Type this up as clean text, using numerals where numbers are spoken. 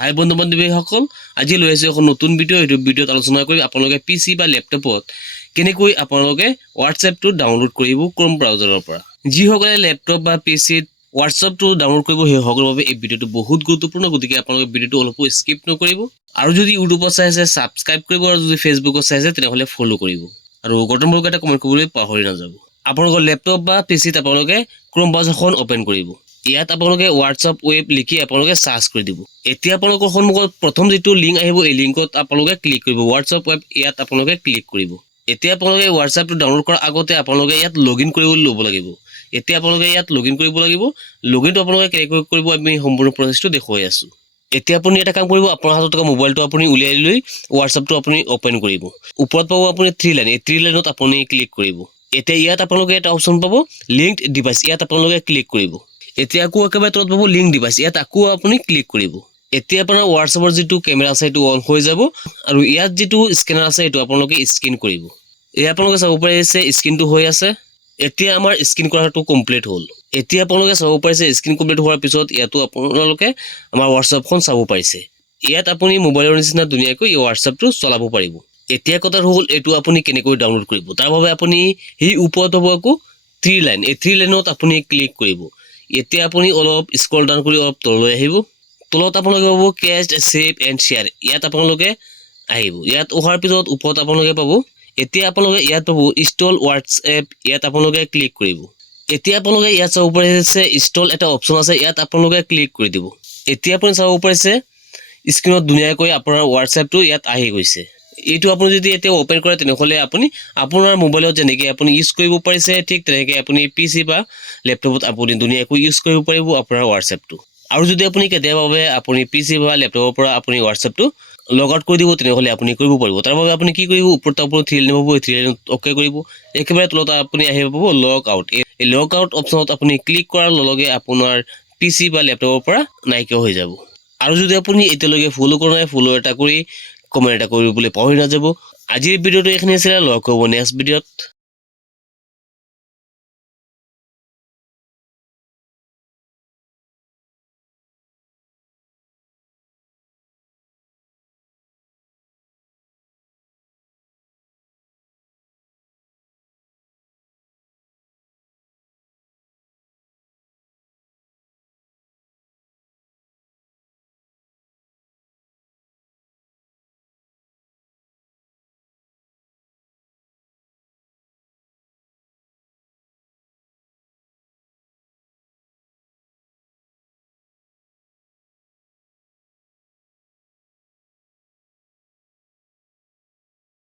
হাই বন্ধু বান্ধৱীসকল আজি লৈ আহিছোঁ এখন নতুন ভিডিঅ' এইটো ভিডিঅ'ত আলোচনা কৰি আপোনালোকে পিসি বা ল্যাপটপত কেনেকৈ আপোনালোকে হোৱাটছএপটো ডাউনলোড কৰিব ক্ৰোম ব্ৰাউজাৰৰ পৰা যিসকলে ল্যাপটপ বা পিসিত হোৱাটছএপটো ডাউনলোড কৰিব সেইসকলৰ বাবে এই ভিডিঅ'টো বহুত গুৰুত্বপূৰ্ণ গতিকে আপোনালোকে ভিডিঅ'টো অলপো স্কিপ নকৰিব আৰু যদি ইউটিউবত চাই আছে সাবস্ক্ৰাইব কৰিব আৰু যদি ফেচবুকত চাই আছে তেনেহ'লে ফলো কৰিব আৰু গঠনমূলক এটা কমেন্ট কৰিবলৈ পাহৰি নাযাব আপোনালোকৰ ল্যাপটপ বা পিসিত আপোনালোকে ক্ৰোম ব্ৰাউজাৰখন ওপেন কৰিব ইয়াত আপোনালোকে হোৱাটছএপ ৱেব লিখি আপোনালোকে সাৰ্চ কৰি দিব এতিয়া আপোনালোকৰ সন্মুখত প্ৰথম যেটো লিংক আহিব এই লিংকত আপোনালোকে ক্লিক কৰিব হোৱাটছএপ ৱেব ইয়াত আপোনালোকে ক্লিক কৰিব এতিয়া আপোনালোকে হোৱাটছএপটো ডাউনলোড কৰাৰ আগতে আপোনালোকে ইয়াত লগইন কৰিবলৈ ল'ব লাগিব এতিয়া আপোনালোকে ইয়াত লগইন কৰিব লাগিব লগইনটো আপোনালোকে কেনেকৈ কৰিব আমি সম্পূৰ্ণ প্ৰচেছটো দেখুৱাই আছো এতিয়া আপুনি এটা কাম কৰিব আপোনাৰ হাতত থকা মোবাইলটো আপুনি উলিয়াই লৈ হোৱাটছএপটো আপুনি ওপেন কৰিব ওপৰত পাব আপুনি 3 লাইন এই 3 লাইনত আপুনি ক্লিক কৰিব এতিয়া ইয়াত আপোনালোকে এটা অপচন পাব লিংকড ডিভাইচ ইয়াত আপোনালোকে ক্লিক কৰিব এতিয়া আকৌ একেবাৰে তলত পাব লিংক ডিভাইচ ইয়াত আকৌ আপুনি ক্লিক কৰিব এতিয়া আপোনাৰ হোৱাটছএপৰ যেটো কেমেৰা আছে এটো অন হৈ যাব আৰু ইয়াত যেটো স্ক্যানাৰ আছে এটো আপোনালোকে স্ক্যান কৰিব এই আপোনালোকে চাব পাৰিছে স্ক্যানটো হৈ আছে এতিয়া আমাৰ স্ক্যান কৰাটো কমপ্লিট হ'ল এতিয়া আপোনালোকে চাব পাৰিছে স্ক্যান কমপ্লিট হোৱাৰ পিছত ইয়াতো আপোনালোকে আমাৰ হোৱাটছএপখন চাব পাৰিছে ইয়াত আপুনি মোবাইলৰ নিচিনা ধুনীয়াকৈ এই হোৱাটছএপটো চলাব পাৰিব এতিয়া কথা হ'ল এটো আপুনি কেনেকৈ ডাউনলোড কৰিব তাৰ বাবে আপুনি এই ওপৰত হ'ব আকৌ 3 লাইন এই 3 লাইনত আপুনি ক্লিক কৰিব এতিয়া আপুনি অলপ স্ক্ৰল ডাউন কৰি অলপ তললৈ আহিব তলত আপোনালোকে পাব কেষ্ট সেভ এণ্ড শেয়াৰ ইয়াত আপোনালোকে আহিব ইয়াত অহাৰ পিছত ওপৰত আপোনালোকে পাব এতিয়া আপোনালোকে ইয়াত পাব ইনষ্টল হোৱাটছএপ ইয়াত আপোনালোকে ক্লিক কৰিব এতিয়া আপোনালোকে ইয়াত চাব পাৰিছে ইনষ্টল এটা অপচন আছে ইয়াত আপোনালোকে ক্লিক কৰি দিব এতিয়া আপুনি চাব পাৰিছে স্ক্ৰিনত ধুনীয়াকৈ আপোনাৰ হোৱাটছএপটো ইয়াত আহি গৈছে এইটো আপুনি যদি এতিয়া ওপেন কৰে তেনেহলে আপুনি আপোনাৰ মোবাইলত যেনেকৈ আপুনি ইউজ কৰিব পাৰিছে ঠিক তেনেকৈ আপুনি পিসি বা ল্যাপটপত আপুনি ধুনীয়াকৈ ইউজ কৰিব পাৰিব আপোনাৰ হোৱাটছএপটো আৰু যদি আপুনি কেতিয়াবা আপুনি পিসি বা ল্যাপটপৰ পৰা আপুনি হোৱাটছএপটো লগ আউট কৰি দিব তেনেহলে আপুনি কৰিব পাৰিব তাৰ বাবে আপুনি কি কৰিব ওপৰত আপুনি 3 লাইন পাব এই 3 লাইন ওকে কৰিব একেবাৰে তলত আপুনি আহিব পাব লগ আউট এই লগ আউট অপচনত আপুনি ক্লিক কৰাৰ লগে আপোনাৰ পিসি বা ল্যাপটপৰ পৰা নাইকিয়া হৈ যাব আৰু যদি আপুনি এতিয়ালৈকে ফলো কৰা নাই ফলো এটা কৰি কমেন্ট এটা কৰিবলৈ পাহৰি নাযাব আজিৰ ভিডিঅ'টো এখানে আছিল লগ হ'ব নেক্সট ভিডিঅ'ত